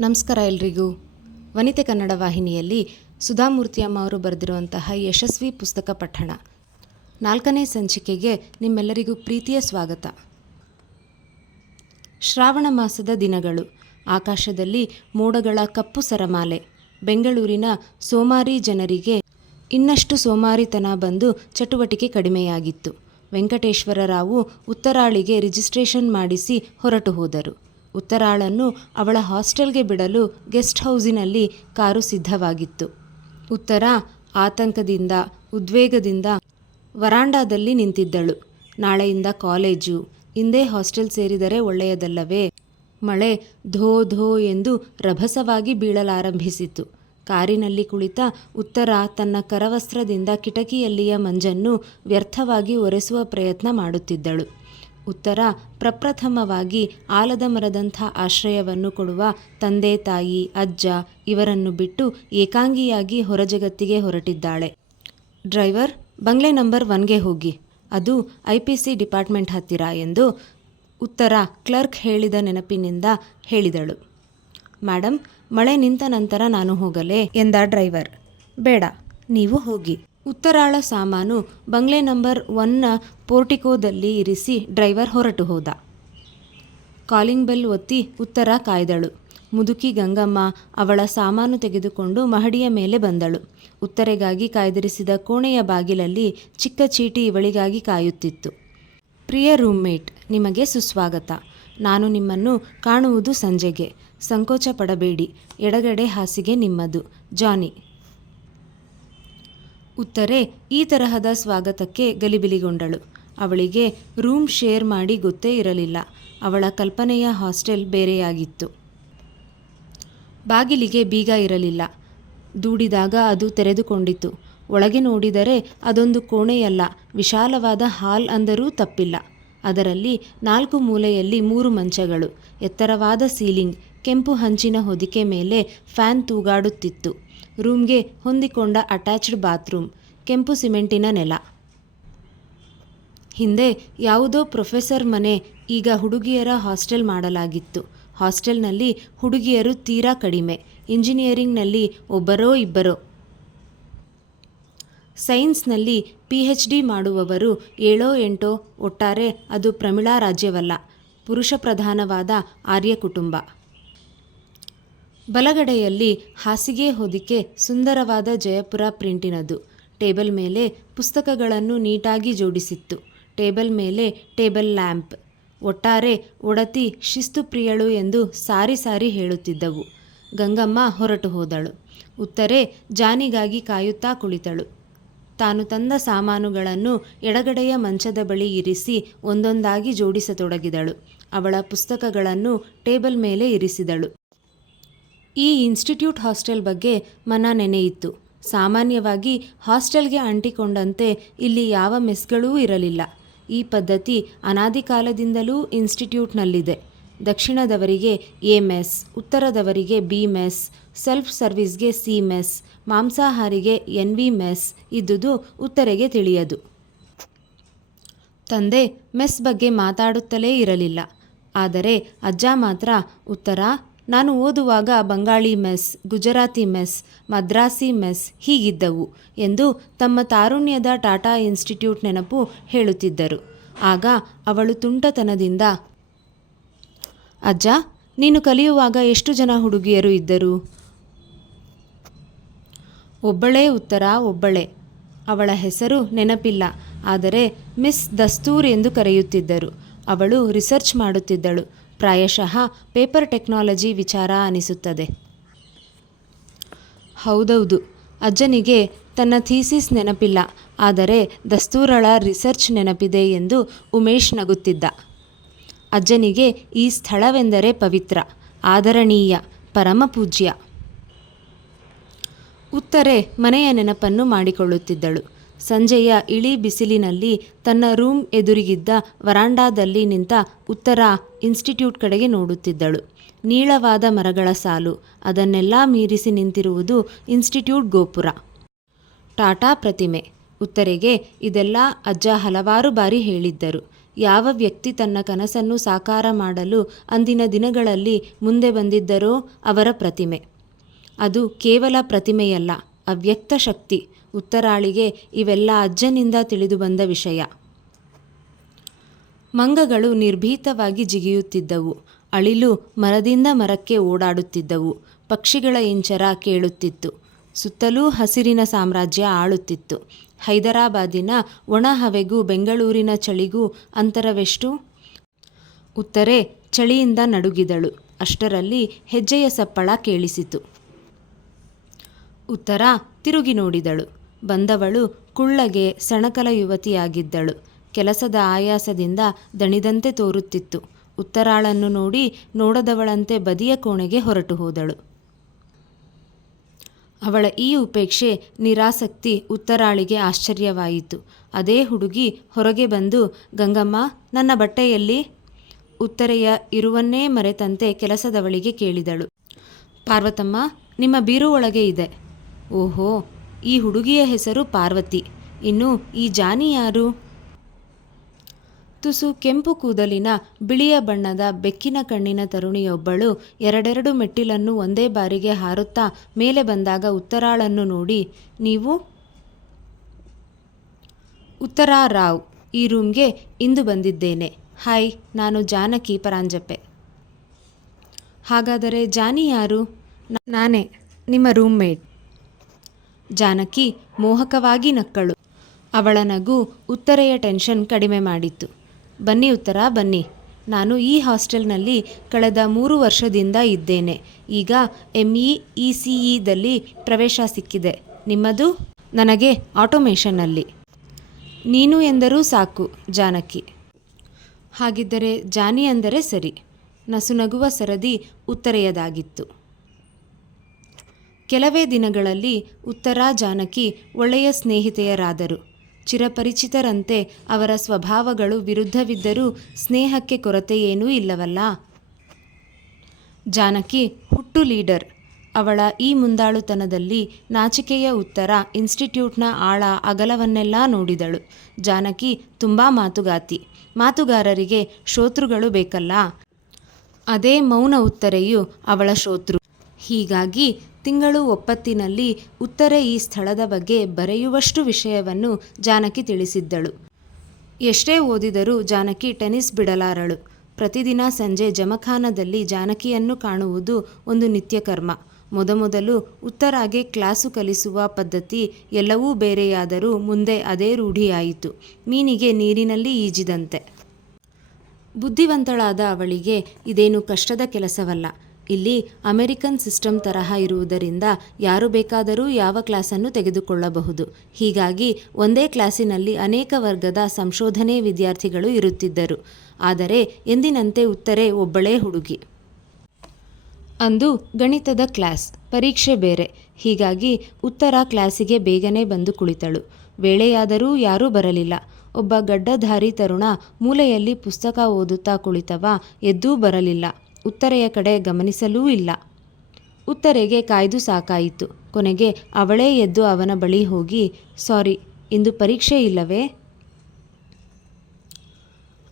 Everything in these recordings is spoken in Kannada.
ನಮಸ್ಕಾರ ಎಲ್ರಿಗೂ. ವನಿತೆ ಕನ್ನಡ ವಾಹಿನಿಯಲ್ಲಿ ಸುಧಾಮೂರ್ತಿ ಅಮ್ಮ ಅವರು ಬರೆದಿರುವಂತಹ ಯಶಸ್ವಿ ಪುಸ್ತಕ ಪಠಣ. ನಾಲ್ಕನೇ ಸಂಚಿಕೆಗೆ ನಿಮ್ಮೆಲ್ಲರಿಗೂ ಪ್ರೀತಿಯ ಸ್ವಾಗತ. ಶ್ರಾವಣ ಮಾಸದ ದಿನಗಳು. ಆಕಾಶದಲ್ಲಿ ಮೋಡಗಳ ಕಪ್ಪು ಸರಮಾಲೆ. ಬೆಂಗಳೂರಿನ ಸೋಮಾರಿ ಜನರಿಗೆ ಇನ್ನಷ್ಟು ಸೋಮಾರಿತನ ಬಂದು ಚಟುವಟಿಕೆ ಕಡಿಮೆಯಾಗಿತ್ತು. ವೆಂಕಟೇಶ್ವರ ರಾವು ಉತ್ತರಾಳಿಗೆ ರಿಜಿಸ್ಟ್ರೇಷನ್ ಮಾಡಿಸಿ ಹೊರಟು ಹೋದರು. ಉತ್ತರಾಳನ್ನು ಅವಳ ಹಾಸ್ಟೆಲ್ಗೆ ಬಿಡಲು ಗೆಸ್ಟ್ ಹೌಸಿನಲ್ಲಿ ಕಾರು ಸಿದ್ಧವಾಗಿತ್ತು. ಉತ್ತರ ಆತಂಕದಿಂದ, ಉದ್ವೇಗದಿಂದ ವರಾಂಡಾದಲ್ಲಿ ನಿಂತಿದ್ದಳು. ನಾಳೆಯಿಂದ ಕಾಲೇಜು. ಹಿಂದೆ ಹಾಸ್ಟೆಲ್ ಸೇರಿದರೆ ಒಳ್ಳೆಯದಲ್ಲವೇ? ಮಳೆ ಧೋ ಧೋ ಎಂದು ರಭಸವಾಗಿ ಬೀಳಲಾರಂಭಿಸಿತು. ಕಾರಿನಲ್ಲಿ ಕುಳಿತ ಉತ್ತರ ತನ್ನ ಕರವಸ್ತ್ರದಿಂದ ಕಿಟಕಿಯಲ್ಲಿಯ ಮಂಜನ್ನು ವ್ಯರ್ಥವಾಗಿ ಒರೆಸುವ ಪ್ರಯತ್ನ ಮಾಡುತ್ತಿದ್ದಳು. ಉತ್ತರ ಪ್ರಪ್ರಥಮವಾಗಿ ಆಲದ ಮರದಂಥ ಆಶ್ರಯವನ್ನು ಕೊಡುವ ತಂದೆ, ತಾಯಿ, ಅಜ್ಜ ಇವರನ್ನು ಬಿಟ್ಟು ಏಕಾಂಗಿಯಾಗಿ ಹೊರಜಗತ್ತಿಗೆ ಹೊರಟಿದ್ದಾಳೆ. ಡ್ರೈವರ್, ಬಂಗ್ಲೆ ನಂಬರ್ ಒನ್ಗೆ ಹೋಗಿ. ಅದು ಐ ಪಿ ಸಿ ಡಿಪಾರ್ಟ್ಮೆಂಟ್ ಹತ್ತಿರ ಎಂದು ಉತ್ತರ ಕ್ಲರ್ಕ್ ಹೇಳಿದ ನೆನಪಿನಿಂದ ಹೇಳಿದಳು. ಮೇಡಮ್ ಮಳೆ ನಿಂತ ನಂತರ ನಾನು ಹೋಗಲೇ ಎಂದ ಡ್ರೈವರ್. ಬೇಡ, ನೀವು ಹೋಗಿ. ಉತ್ತರಾಳ ಸಾಮಾನು ಬಂಗ್ಲೆ ನಂಬರ್ ಒನ್ನ ಪೋರ್ಟಿಕೋದಲ್ಲಿ ಇರಿಸಿ ಡ್ರೈವರ್ ಹೊರಟು ಹೋದ. ಕಾಲಿಂಗ್ ಬೆಲ್ ಒತ್ತಿ ಉತ್ತರ ಕಾಯ್ದಳು. ಮುದುಕಿ ಗಂಗಮ್ಮ ಅವಳ ಸಾಮಾನು ತೆಗೆದುಕೊಂಡು ಮಹಡಿಯ ಮೇಲೆ ಬಂದಳು. ಉತ್ತರೆಗಾಗಿ ಕಾಯ್ದಿರಿಸಿದ ಕೋಣೆಯ ಬಾಗಿಲಲ್ಲಿ ಚಿಕ್ಕ ಚೀಟಿ ಇವಳಿಗಾಗಿ ಕಾಯುತ್ತಿತ್ತು. ಪ್ರಿಯ ರೂಮ್ಮೇಟ್, ನಿಮಗೆ ಸುಸ್ವಾಗತ. ನಾನು ನಿಮ್ಮನ್ನು ಕಾಣುವುದು ಸಂಜೆಗೆ. ಸಂಕೋಚ ಪಡಬೇಡಿ. ಎಡಗಡೆ ಹಾಸಿಗೆ ನಿಮ್ಮದು. ಜಾನಿ. ಉತ್ತರೆ ಈ ತರಹದ ಸ್ವಾಗತಕ್ಕೆ ಗಲಿಬಿಲಿಗೊಂಡಳು. ಅವಳಿಗೆ ರೂಮ್ ಶೇರ್ ಮಾಡಿ ಗೊತ್ತೇ ಇರಲಿಲ್ಲ. ಅವಳ ಕಲ್ಪನೆಯ ಹಾಸ್ಟೆಲ್ ಬೇರೆಯಾಗಿತ್ತು. ಬಾಗಿಲಿಗೆ ಬೀಗ ಇರಲಿಲ್ಲ. ದೂಡಿದಾಗ ಅದು ತೆರೆದುಕೊಂಡಿತು. ಒಳಗೆ ನೋಡಿದರೆ ಅದೊಂದು ಕೋಣೆಯಲ್ಲ. ವಿಶಾಲವಾದ ಹಾಲ್ ಅಂದರೂ ತಪ್ಪಿಲ್ಲ. ಅದರಲ್ಲಿ ನಾಲ್ಕು ಮೂಲೆಯಲ್ಲಿ ಮೂರು ಮಂಚಗಳು. ಎತ್ತರವಾದ ಸೀಲಿಂಗ್. ಕೆಂಪು ಹಂಚಿನ ಹೊದಿಕೆ ಮೇಲೆ ಫ್ಯಾನ್ ತೂಗಾಡುತ್ತಿತ್ತು. ರೂಮ್ಗೆ ಹೊಂದಿಕೊಂಡ ಅಟ್ಯಾಚ್ಡ್ ಬಾತ್ರೂಮ್, ಕೆಂಪು ಸಿಮೆಂಟಿನ ನೆಲ. ಹಿಂದೆ ಯಾವುದೋ ಪ್ರೊಫೆಸರ್ ಮನೆ, ಈಗ ಹುಡುಗಿಯರ ಹಾಸ್ಟೆಲ್ ಮಾಡಲಾಗಿತ್ತು. ಹಾಸ್ಟೆಲ್ನಲ್ಲಿ ಹುಡುಗಿಯರು ತೀರಾ ಕಡಿಮೆ. ಇಂಜಿನಿಯರಿಂಗ್ನಲ್ಲಿ ಒಬ್ಬರೋ ಇಬ್ಬರೋ. ಸೈನ್ಸ್ನಲ್ಲಿ ಪಿ ಎಚ್ ಡಿ ಮಾಡುವವರು ಏಳೋ ಎಂಟೋ, ಒಟ್ಟಾರೆ ಅದು ಪ್ರಮಿಳಾ ರಾಜ್ಯವಲ್ಲ. ಪುರುಷ ಪ್ರಧಾನವಾದ ಆರ್ಯ ಕುಟುಂಬ. ಬಲಗಡೆಯಲ್ಲಿ ಹಾಸಿಗೆ ಹೊದಿಕೆ ಸುಂದರವಾದ ಜಯಪುರ ಪ್ರಿಂಟಿನದು. ಟೇಬಲ್ ಮೇಲೆ ಪುಸ್ತಕಗಳನ್ನು ನೀಟಾಗಿ ಜೋಡಿಸಿತ್ತು. ಟೇಬಲ್ ಮೇಲೆ ಟೇಬಲ್ ಲ್ಯಾಂಪ್. ಒಟ್ಟಾರೆ ಒಡತಿ ಶಿಸ್ತು ಪ್ರಿಯಳು ಎಂದು ಸಾರಿ ಸಾರಿ ಹೇಳುತ್ತಿದ್ದವು. ಗಂಗಮ್ಮ ಹೊರಟು ಹೋದಳು. ಉತ್ತರೆ ಜಾನಿಗಾಗಿ ಕಾಯುತ್ತಾ ಕುಳಿತಳು. ತಾನು ತಂದ ಸಾಮಾನುಗಳನ್ನು ಎಡಗಡೆಯ ಮಂಚದ ಬಳಿ ಇರಿಸಿ ಒಂದೊಂದಾಗಿ ಜೋಡಿಸತೊಡಗಿದಳು. ಅವಳ ಪುಸ್ತಕಗಳನ್ನು ಟೇಬಲ್ ಮೇಲೆ ಇರಿಸಿದಳು. ಈ ಇನ್ಸ್ಟಿಟ್ಯೂಟ್ ಹಾಸ್ಟೆಲ್ ಬಗ್ಗೆ ಮನ ನೆನೆಯಿತು ಸಾಮಾನ್ಯವಾಗಿ ಹಾಸ್ಟೆಲ್ಗೆ ಅಂಟಿಕೊಂಡಂತೆ ಇಲ್ಲಿ ಯಾವ ಮೆಸ್ಗಳೂ ಇರಲಿಲ್ಲ. ಈ ಪದ್ಧತಿ ಅನಾದಿ ಕಾಲದಿಂದಲೂ ಇನ್ಸ್ಟಿಟ್ಯೂಟ್ನಲ್ಲಿದೆ. ದಕ್ಷಿಣದವರಿಗೆ ಎ ಮೆಸ್, ಉತ್ತರದವರಿಗೆ ಬಿ ಮೆಸ್, ಸೆಲ್ಫ್ ಸರ್ವಿಸ್ಗೆ ಸಿ ಮೆಸ್, ಮಾಂಸಾಹಾರಿಗೆ ಎನ್ ವಿ ಮೆಸ್ ಇದ್ದುದು ಉತ್ತರೆಗೆ ತಿಳಿಯದು. ತಂದೆ ಮೆಸ್ ಬಗ್ಗೆ ಮಾತಾಡುತ್ತಲೇ ಇರಲಿಲ್ಲ. ಆದರೆ ಅಜ್ಜ ಮಾತ್ರ ಉತ್ತರ ನಾನು ಓದುವಾಗ Bengali mess, Gujarati mess, Madrasi mess ಹೀಗಿದ್ದವು ಎಂದು ತಮ್ಮ ತಾರುಣ್ಯದ ಟಾಟಾ ಇನ್ಸ್ಟಿಟ್ಯೂಟ್ ನೆನಪು ಹೇಳುತ್ತಿದ್ದರು. ಆಗ ಅವಳು ತುಂಟತನದಿಂದ, ಅಜ್ಜ, ನೀನು ಕಲಿಯುವಾಗ ಎಷ್ಟು ಜನ ಹುಡುಗಿಯರು ಇದ್ದರು? ಒಬ್ಬಳೇ ಉತ್ತರ, ಒಬ್ಬಳೇ. ಅವಳ ಹೆಸರು ನೆನಪಿಲ್ಲ, ಆದರೆ ಮಿಸ್ ದಸ್ತೂರ್ ಎಂದು ಕರೆಯುತ್ತಿದ್ದರು. ಅವಳು ರಿಸರ್ಚ್ ಮಾಡುತ್ತಿದ್ದಳು. ಪ್ರಾಯಶಃ ಪೇಪರ್ ಟೆಕ್ನಾಲಜಿ ವಿಚಾರ ಅನಿಸುತ್ತದೆ. ಹೌದೌದು, ಅಜ್ಜನಿಗೆ ತನ್ನ ಥೀಸಿಸ್ ನೆನಪಿಲ್ಲ, ಆದರೆ ದಸ್ತೂರಳ ರಿಸರ್ಚ್ ನೆನಪಿದೆ ಎಂದು ಉಮೇಶ್ ನಗುತ್ತಿದ್ದ. ಅಜ್ಜನಿಗೆ ಈ ಸ್ಥಳವೆಂದರೆ ಪವಿತ್ರ, ಆದರಣೀಯ ಪರಮಪೂಜ್ಯ ಉತ್ತರೆ ಮನೆಯ ನೆನಪನ್ನು ಮಾಡಿಕೊಳ್ಳುತ್ತಿದ್ದಳು. ಸಂಜೆಯ ಇಳಿ ಬಿಸಿಲಿನಲ್ಲಿ ತನ್ನ ರೂಮ್ ಎದುರಿಗಿದ್ದ ವರಾಂಡಾದಲ್ಲಿ ನಿಂತ ಉತ್ತರ ಇನ್ಸ್ಟಿಟ್ಯೂಟ್ ಕಡೆಗೆ ನೋಡುತ್ತಿದ್ದಳು. ನೀಳವಾದ ಮರಗಳ ಸಾಲು, ಅದನ್ನೆಲ್ಲ ಮೀರಿಸಿ ನಿಂತಿರುವುದು ಇನ್ಸ್ಟಿಟ್ಯೂಟ್ ಗೋಪುರ. ಟಾಟಾ ಪ್ರತಿಮೆ. ಉತ್ತರೆಗೆ, ಇದೆಲ್ಲ ಅಜ್ಜ ಹಲವಾರು ಬಾರಿ ಹೇಳಿದ್ದರು. ಯಾವ ವ್ಯಕ್ತಿ ತನ್ನ ಕನಸನ್ನು ಸಾಕಾರ ಮಾಡಲು ಅಂದಿನ ದಿನಗಳಲ್ಲಿ ಮುಂದೆ ಬಂದಿದ್ದರೋ ಅವರ ಪ್ರತಿಮೆ. ಅದು ಕೇವಲ ಪ್ರತಿಮೆಯಲ್ಲ, ಅವ್ಯಕ್ತ ಶಕ್ತಿ. ಉತ್ತರಾಳಿಗೆ ಇವೆಲ್ಲ ಅಜ್ಜನಿಂದ ತಿಳಿದು ಬಂದ ವಿಷಯ. ಮಂಗಗಳು ನಿರ್ಭೀತವಾಗಿ ಜಿಗಿಯುತ್ತಿದ್ದವು. ಅಳಿಲು ಮರದಿಂದ ಮರಕ್ಕೆ ಓಡಾಡುತ್ತಿದ್ದವು. ಪಕ್ಷಿಗಳ ಇಂಚರ ಕೇಳುತ್ತಿತ್ತು. ಸುತ್ತಲೂ ಹಸಿರಿನ ಸಾಮ್ರಾಜ್ಯ ಆಳುತ್ತಿತ್ತು. ಹೈದರಾಬಾದಿನ ಒಣ ಹವೆಗೂ ಬೆಂಗಳೂರಿನ ಚಳಿಗೂ ಅಂತರವೆಷ್ಟು? ಉತ್ತರೆ ಚಳಿಯಿಂದ ನಡುಗಿದಳು. ಅಷ್ಟರಲ್ಲಿ ಹೆಜ್ಜೆಯ ಸಪ್ಪಳ ಕೇಳಿಸಿತು. ಉತ್ತರ ತಿರುಗಿ ನೋಡಿದಳು. ಬಂದವಳು ಕುಳ್ಳಗೆ ಸಣಕಲ ಯುವತಿಯಾಗಿದ್ದಳು. ಕೆಲಸದ ಆಯಾಸದಿಂದ ದಣಿದಂತೆ ತೋರುತ್ತಿತ್ತು. ಉತ್ತರಾಳನ್ನು ನೋಡಿ ನೋಡದವಳಂತೆ ಬದಿಯ ಕೋಣೆಗೆ ಹೊರಟು ಹೋದಳು. ಅವಳ ಈ ಉಪೇಕ್ಷೆ ನಿರಾಸಕ್ತಿ ಉತ್ತರಾಳಿಗೆ ಆಶ್ಚರ್ಯವಾಯಿತು. ಅದೇ ಹುಡುಗಿ ಹೊರಗೆ ಬಂದು, ಗಂಗಮ್ಮ, ನನ್ನ ಬಟ್ಟೆಯಲ್ಲಿ? ಉತ್ತರೆಯ ಇರುವನ್ನೇ ಮರೆತಂತೆ ಕೆಲಸದವಳಿಗೆ ಕೇಳಿದಳು. ಪಾರ್ವತಮ್ಮ, ನಿಮ್ಮ ಬೀರು ಒಳಗೆ ಇದೆ. ಓಹೋ ಈ ಹುಡುಗಿಯ ಹೆಸರು ಪಾರ್ವತಿ. ಇನ್ನು ಈ ಜಾನಿ ಯಾರು? ತುಸು ಕೆಂಪು ಕೂದಲಿನ ಬಿಳಿಯ ಬಣ್ಣದ ಬೆಕ್ಕಿನ ಕಣ್ಣಿನ ತರುಣಿಯೊಬ್ಬಳು ಎರಡೆರಡು ಮೆಟ್ಟಿಲನ್ನು ಒಂದೇ ಬಾರಿಗೆ ಹಾರುತ್ತಾ ಮೇಲೆ ಬಂದಾಗ ಉತ್ತರಾಳನ್ನು ನೋಡಿ, ನೀವು? ಉತ್ತರಾ ರಾವ್. ಈ ರೂಮ್ಗೆ ಇಂದು ಬಂದಿದ್ದೇನೆ. ಹಾಯ್, ನಾನು ಜಾನಕಿ ಪರಾಂಜಪೆ. ಹಾಗಾದರೆ ಜಾನಿ ಯಾರು? ನಾನೇ, ನಿಮ್ಮ ರೂಮ್ಮೇಟ್. ಜಾನಕಿ ಮೋಹಕವಾಗಿ ನಕ್ಕಳು. ಅವಳ ನಗು ಉತ್ತರೆಯ ಟೆನ್ಷನ್ ಕಡಿಮೆ ಮಾಡಿತ್ತು. ಬನ್ನಿ ಉತ್ತರ, ಬನ್ನಿ. ನಾನು ಈ ಹಾಸ್ಟೆಲ್ನಲ್ಲಿ ಕಳೆದ ಮೂರು ವರ್ಷದಿಂದ ಇದ್ದೇನೆ. ಈಗ ಎಂ ಇ ಇ ಸಿ ಇದಲ್ಲಿ ಪ್ರವೇಶ ಸಿಕ್ಕಿದೆ. ನಿಮ್ಮದು? ನನಗೆ ಆಟೋಮೇಷನ್ನಲ್ಲಿ. ನೀನು ಎಂದರೂ ಸಾಕು, ಜಾನಕಿ. ಹಾಗಿದ್ದರೆ ಜಾನಿ ಅಂದರೆ ಸರಿ. ನಸುನಗುವ ಸರದಿ ಉತ್ತರೆಯದಾಗಿತ್ತು. ಕೆಲವೇ ದಿನಗಳಲ್ಲಿ ಉತ್ತರ ಜಾನಕಿ ಒಳ್ಳೆಯ ಸ್ನೇಹಿತೆಯರಾದರು. ಚಿರಪರಿಚಿತರಂತೆ ಅವರ ಸ್ವಭಾವಗಳು ವಿರುದ್ಧವಿದ್ದರೂ ಸ್ನೇಹಕ್ಕೆ ಕೊರತೆಯೇನೂ ಇಲ್ಲವಲ್ಲ. ಜಾನಕಿ ಹುಟ್ಟು ಲೀಡರ್. ಅವಳ ಈ ಮುಂದಾಳುತನದಲ್ಲಿ ನಾಚಿಕೆಯ ಉತ್ತರ ಇನ್ಸ್ಟಿಟ್ಯೂಟ್ನ ಆಳ ಅಗಲವನ್ನೆಲ್ಲ ನೋಡಿದಳು. ಜಾನಕಿ ತುಂಬ ಮಾತುಗಾತಿ. ಮಾತುಗಾರರಿಗೆ ಶೋತೃಗಳು ಬೇಕಲ್ಲ. ಅದೇ ಮೌನ ಉತ್ತರೆಯು ಅವಳ ಶೋತೃ. ಹೀಗಾಗಿ ತಿಂಗಳು ಒಪ್ಪತ್ತಿನಲ್ಲಿ ಉತ್ತರ ಈ ಸ್ಥಳದ ಬಗ್ಗೆ ಬರೆಯುವಷ್ಟು ವಿಷಯವನ್ನು ಜಾನಕಿ ತಿಳಿಸಿದ್ದಳು. ಎಷ್ಟೇ ಓದಿದರೂ ಜಾನಕಿ ಟೆನಿಸ್ ಬಿಡಲಾರಳು. ಪ್ರತಿದಿನ ಸಂಜೆ ಜಮಖಾನದಲ್ಲಿ ಜಾನಕಿಯನ್ನು ಕಾಣುವುದು ಒಂದು ನಿತ್ಯಕರ್ಮ. ಮೊದಮೊದಲು ಉತ್ತರಾಗೆ ಕ್ಲಾಸು ಕಲಿಸುವ ಪದ್ಧತಿ ಎಲ್ಲವೂ ಬೇರೆಯಾದರೂ ಮುಂದೆ ಅದೇ ರೂಢಿಯಾಯಿತು. ಮೀನಿಗೆ ನೀರಿನಲ್ಲಿ ಈಜಿದಂತೆ. ಬುದ್ಧಿವಂತಳಾದ ಅವಳಿಗೆ ಇದೇನು ಕಷ್ಟದ ಕೆಲಸವಲ್ಲ. ಇಲ್ಲಿ ಅಮೆರಿಕನ್ ಸಿಸ್ಟಮ್ ತರಹ ಇರುವುದರಿಂದ ಯಾರು ಬೇಕಾದರೂ ಯಾವ ಕ್ಲಾಸನ್ನು ತೆಗೆದುಕೊಳ್ಳಬಹುದು. ಹೀಗಾಗಿ ಒಂದೇ ಕ್ಲಾಸಿನಲ್ಲಿ ಅನೇಕ ವರ್ಗದ ಸಂಶೋಧನೆ ವಿದ್ಯಾರ್ಥಿಗಳು ಇರುತ್ತಿದ್ದರು. ಆದರೆ ಎಂದಿನಂತೆ ಉತ್ತರೆ ಒಬ್ಬಳೇ ಹುಡುಗಿ. ಅಂದು ಗಣಿತದ ಕ್ಲಾಸ್, ಪರೀಕ್ಷೆ ಬೇರೆ. ಹೀಗಾಗಿ ಉತ್ತರ ಕ್ಲಾಸಿಗೆ ಬೇಗನೆ ಬಂದು ಕುಳಿತಳು. ವೇಳೆಯಾದರೂ ಯಾರೂ ಬರಲಿಲ್ಲ. ಒಬ್ಬ ಗಡ್ಡಧಾರಿ ತರುಣ ಮೂಲೆಯಲ್ಲಿ ಪುಸ್ತಕ ಓದುತ್ತಾ ಕುಳಿತವ, ಎದ್ದೂ ಬರಲಿಲ್ಲ. ಉತ್ತರೆಯ ಕಡೆ ಗಮನಿಸಲೂ ಇಲ್ಲ. ಉತ್ತರೆಗೆ ಕಾಯ್ದು ಸಾಕಾಯಿತು. ಕೊನೆಗೆ ಅವಳೇ ಎದ್ದು ಅವನ ಬಳಿ ಹೋಗಿ, ಸಾರಿ, ಇಂದು ಪರೀಕ್ಷೆ ಇಲ್ಲವೇ?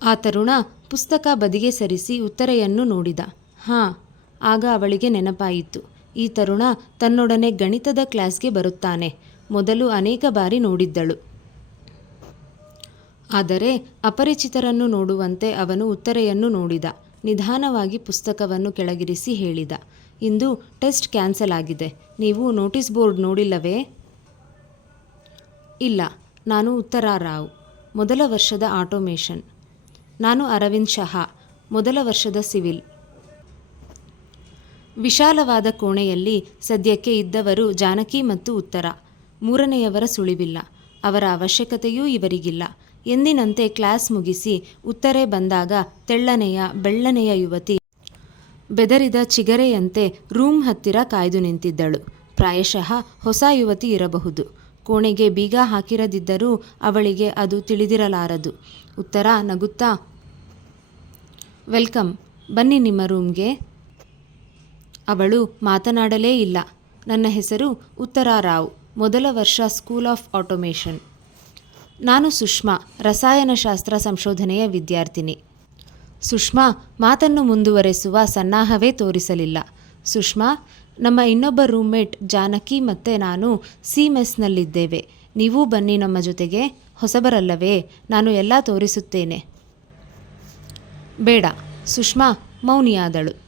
ಆ ತರುಣ ಪುಸ್ತಕ ಬದಿಗೆ ಸರಿಸಿ ಉತ್ತರೆಯನ್ನು ನೋಡಿದ. ಹಾಂ. ಆಗ ಅವಳಿಗೆ ನೆನಪಾಯಿತು. ಈ ತರುಣ ತನ್ನೊಡನೆ ಗಣಿತದ ಕ್ಲಾಸ್ಗೆ ಬರುತ್ತಾನೆ. ಮೊದಲು ಅನೇಕ ಬಾರಿ ನೋಡಿದ್ದಳು. ಆದರೆ ಅಪರಿಚಿತರನ್ನು ನೋಡುವಂತೆ ಅವನು ಉತ್ತರೆಯನ್ನು ನೋಡಿದ. ನಿಧಾನವಾಗಿ ಪುಸ್ತಕವನ್ನು ಕೆಳಗಿರಿಸಿ ಹೇಳಿದ. ಇಂದು ಟೆಸ್ಟ್ ಕ್ಯಾನ್ಸಲ್ ಆಗಿದೆ. ನೀವು ನೋಟಿಸ್ ಬೋರ್ಡ್ ನೋಡಿಲ್ಲವೇ? ಇಲ್ಲ, ನಾನು ಉತ್ತರಾರಾವ್. ಮೊದಲ ವರ್ಷದ ಆಟೋಮೇಷನ್. ನಾನು ಅರವಿಂದ್ ಶಹಾ, ಮೊದಲ ವರ್ಷದ ಸಿವಿಲ್. ವಿಶಾಲವಾದ ಕೋಣೆಯಲ್ಲಿ ಸದ್ಯಕ್ಕೆ ಇದ್ದವರು ಜಾನಕಿ ಮತ್ತು ಉತ್ತರ. ಮೂರನೆಯವರ ಸುಳಿವಿಲ್ಲ. ಅವರ ಅವಶ್ಯಕತೆಯೂ ಇವರಿಗಿಲ್ಲ. ಎಂದಿನಂತೆ ಕ್ಲಾಸ್ ಮುಗಿಸಿ ಉತ್ತರೆ ಬಂದಾಗ ತೆಳ್ಳನೆಯ, ಬೆಳ್ಳನೆಯ ಯುವತಿ ಬೆದರಿದ ಚಿಗರೆಯಂತೆ ರೂಮ್ ಹತ್ತಿರ ಕಾಯ್ದು ನಿಂತಿದ್ದಳು. ಪ್ರಾಯಶಃ ಹೊಸ ಯುವತಿ ಇರಬಹುದು. ಕೋಣೆಗೆ ಬೀಗ ಹಾಕಿರದಿದ್ದರೂ ಅವಳಿಗೆ ಅದು ತಿಳಿದಿರಲಾರದು. ಉತ್ತರ ನಗುತ್ತಾ, ವೆಲ್ಕಮ್, ಬನ್ನಿ ನಿಮ್ಮ ರೂಮ್ಗೆ. ಅವಳು ಮಾತನಾಡಲೇ ಇಲ್ಲ. ನನ್ನ ಹೆಸರು ಉತ್ತರ ರಾವ್ ಮೊದಲ ವರ್ಷ ಸ್ಕೂಲ್ ಆಫ್ ಆಟೋಮೇಷನ್. ನಾನು ಸುಷ್ಮಾ, ರಸಾಯನಶಾಸ್ತ್ರ ಸಂಶೋಧನೆಯ ವಿದ್ಯಾರ್ಥಿನಿ. ಸುಷ್ಮಾ, ಮಾತನ್ನು ಮುಂದುವರೆಸುವ ಸನ್ನಾಹವೇ ತೋರಿಸಲಿಲ್ಲ. ಸುಷ್ಮಾ, ನಮ್ಮ ಇನ್ನೊಬ್ಬ ರೂಮ್ಮೇಟ್ ಜಾನಕಿ ಮತ್ತು ನಾನು ಸಿ ಮೆಸ್ನಲ್ಲಿದ್ದೇವೆ ನೀವೂ ಬನ್ನಿ ನಮ್ಮ ಜೊತೆಗೆ. ಹೊಸಬರಲ್ಲವೇ, ನಾನು ಎಲ್ಲ ತೋರಿಸುತ್ತೇನೆ. ಬೇಡ, ಸುಷ್ಮಾ ಮೌನಿಯಾದಳು.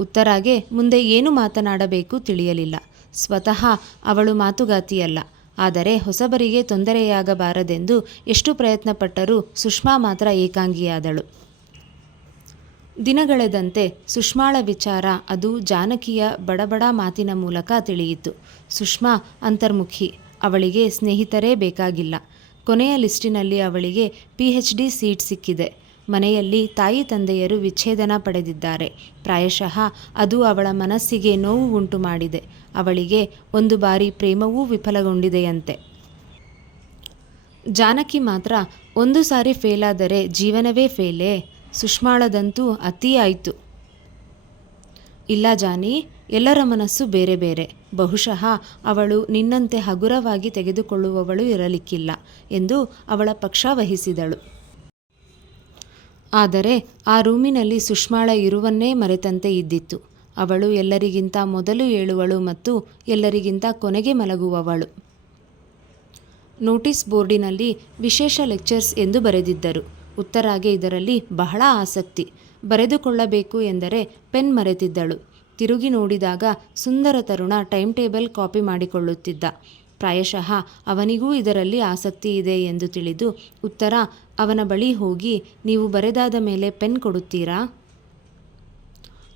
ಉತ್ತರಾಗೆ, ಮುಂದೆ ಏನು ಮಾತನಾಡಬೇಕು ತಿಳಿಯಲಿಲ್ಲ. ಸ್ವತಃ ಅವಳು ಮಾತುಗಾತಿಯಲ್ಲ. ಆದರೆ ಹೊಸಬರಿಗೆ ತೊಂದರೆಯಾಗಬಾರದೆಂದು ಎಷ್ಟು ಪ್ರಯತ್ನಪಟ್ಟರೂ ಸುಷ್ಮಾ ಮಾತ್ರ ಏಕಾಂಗಿಯಾದಳು. ದಿನಗಳೆದಂತೆ ಸುಷ್ಮಾಳ ವಿಚಾರ ಅದು ಜಾನಕಿಯ ಬಡಬಡ ಮಾತಿನ ಮೂಲಕ ತಿಳಿಯಿತು. ಸುಷ್ಮಾ ಅಂತರ್ಮುಖಿ, ಅವಳಿಗೆ ಸ್ನೇಹಿತರೇ ಬೇಕಾಗಿಲ್ಲ. ಕೊನೆಯ ಲಿಸ್ಟಿನಲ್ಲಿ ಅವಳಿಗೆ ಪಿ ಎಚ್ ಡಿ ಸೀಟ್ ಸಿಕ್ಕಿದೆ. ಮನೆಯಲ್ಲಿ ತಾಯಿ ತಂದೆಯರು ವಿಚ್ಛೇದನ ಪಡೆದಿದ್ದಾರೆ. ಪ್ರಾಯಶಃ ಅದು ಅವಳ ಮನಸ್ಸಿಗೆ ನೋವು ಉಂಟು ಮಾಡಿದೆ ಅವಳಿಗೆ ಒಂದು ಬಾರಿ ಪ್ರೇಮವೂ ವಿಫಲಗೊಂಡಿದೆಯಂತೆ. ಜಾನಕಿ ಮಾತ್ರ, ಒಂದು ಸಾರಿ ಫೇಲಾದರೆ ಜೀವನವೇ ಫೇಲೇ? ಸುಷ್ಮಾಳದಂತೂ ಅತೀ ಆಯಿತು. ಇಲ್ಲ ಜಾನಿ, ಎಲ್ಲರ ಮನಸ್ಸು ಬೇರೆ ಬೇರೆ. ಬಹುಶಃ ಅವಳು ನಿನ್ನಂತೆ ಹಗುರವಾಗಿ ತೆಗೆದುಕೊಳ್ಳುವವಳು ಇರಲಿಕ್ಕಿಲ್ಲ, ಎಂದು ಅವಳ ಪಕ್ಷ ವಹಿಸಿದಳು. ಆದರೆ ಆ ರೂಮಿನಲ್ಲಿ ಸುಷ್ಮಾಳ ಇರುವನ್ನೇ ಮರೆತಂತೆ ಇದ್ದಿತ್ತು. ಅವಳು ಎಲ್ಲರಿಗಿಂತ ಮೊದಲು ಏಳುವಳು ಮತ್ತು ಎಲ್ಲರಿಗಿಂತ ಕೊನೆಗೆ ಮಲಗುವವಳು. ನೋಟಿಸ್ ಬೋರ್ಡಿನಲ್ಲಿ ವಿಶೇಷ ಲೆಕ್ಚರ್ಸ್ ಎಂದು ಬರೆದಿದ್ದರು. ಉತ್ತರಾಗೆ ಇದರಲ್ಲಿ ಬಹಳ ಆಸಕ್ತಿ. ಬರೆದುಕೊಳ್ಳಬೇಕು ಎಂದರೆ ಪೆನ್ ಮರೆತಿದ್ದಳು. ತಿರುಗಿ ನೋಡಿದಾಗ ಸುಂದರ ತರುಣ ಟೈಮ್ ಟೇಬಲ್ ಕಾಪಿ ಮಾಡಿಕೊಳ್ಳುತ್ತಿದ್ದ. ಪ್ರಾಯಶಃ ಅವನಿಗೂ ಇದರಲ್ಲಿ ಆಸಕ್ತಿ ಇದೆ ಎಂದು ತಿಳಿದು ಉತ್ತರ, ಅವನ ಬಳಿ ಹೋಗಿ ನೀವು ಬರೆದಾದ ಮೇಲೆ ಪೆನ್ ಕೊಡುತ್ತೀರಾ?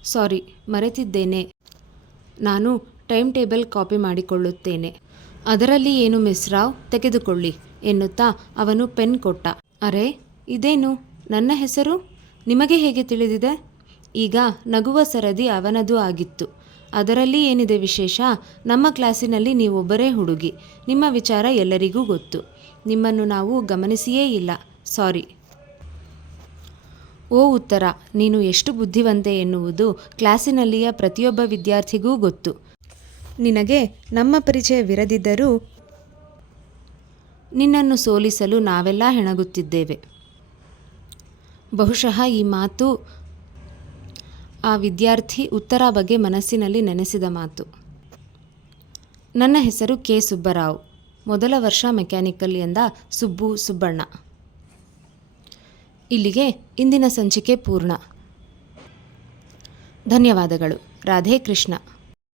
ಸಾರಿ, ಮರೆತಿದ್ದೇನೆ. ನಾನು ಟೈಮ್ ಟೇಬಲ್ ಕಾಪಿ ಮಾಡಿಕೊಳ್ಳುತ್ತೇನೆ. ಅದರಲ್ಲಿ ಏನು ಮಿಸ್ ರಾವ್? ತೆಗೆದುಕೊಳ್ಳಿ, ಎನ್ನುತ್ತಾ ಅವನು ಪೆನ್ ಕೊಟ್ಟ. ಅರೆ, ಇದೇನು? ನನ್ನ ಹೆಸರು? ನಿಮಗೆ ಹೇಗೆ ತಿಳಿದಿದೆ? ಈಗ ನಗುವ ಸರದಿ ಅವನದು ಆಗಿತ್ತು. ಅದರಲ್ಲಿ ಏನಿದೆ ವಿಶೇಷ? ನಮ್ಮ ಕ್ಲಾಸಿನಲ್ಲಿ ನೀವೊಬ್ಬರೇ ಹುಡುಗಿ. ನಿಮ್ಮ ವಿಚಾರ ಎಲ್ಲರಿಗೂ ಗೊತ್ತು. ನಿಮ್ಮನ್ನು ನಾವು ಗಮನಿಸಿಯೇ ಇಲ್ಲ. ಸಾರಿ. ಓ ಉತ್ತರ, ನೀನು ಎಷ್ಟು ಬುದ್ಧಿವಂತೆ ಎನ್ನುವುದು ಕ್ಲಾಸಿನಲ್ಲಿಯ ಪ್ರತಿಯೊಬ್ಬ ವಿದ್ಯಾರ್ಥಿಗೂ ಗೊತ್ತು. ನಿನಗೆ ನಮ್ಮ ಪರಿಚಯವಿರದಿದ್ದರೂ ನಿನ್ನನ್ನು ಸೋಲಿಸಲು ನಾವೆಲ್ಲ ಹೆಣಗುತ್ತಿದ್ದೇವೆ. ಬಹುಶಃ ಈ ಮಾತು ಆ ವಿದ್ಯಾರ್ಥಿ ಉತ್ತರ ಬಗ್ಗೆ ಮನಸ್ಸಿನಲ್ಲಿ ನೆನೆಸಿದ ಮಾತು. ನನ್ನ ಹೆಸರು ಕೆ. ಸುಬ್ಬರಾವ್. ಮೊದಲ ವರ್ಷ ಮೆಕ್ಯಾನಿಕಲ್ ಎಂದ ಸುಬ್ಬು ಸುಬ್ಬಣ್ಣ. ಇಲ್ಲಿಗೆ ಇಂದಿನ ಸಂಚಿಕೆ ಪೂರ್ಣ. ಧನ್ಯವಾದಗಳು. ರಾಧೇ ಕೃಷ್ಣ.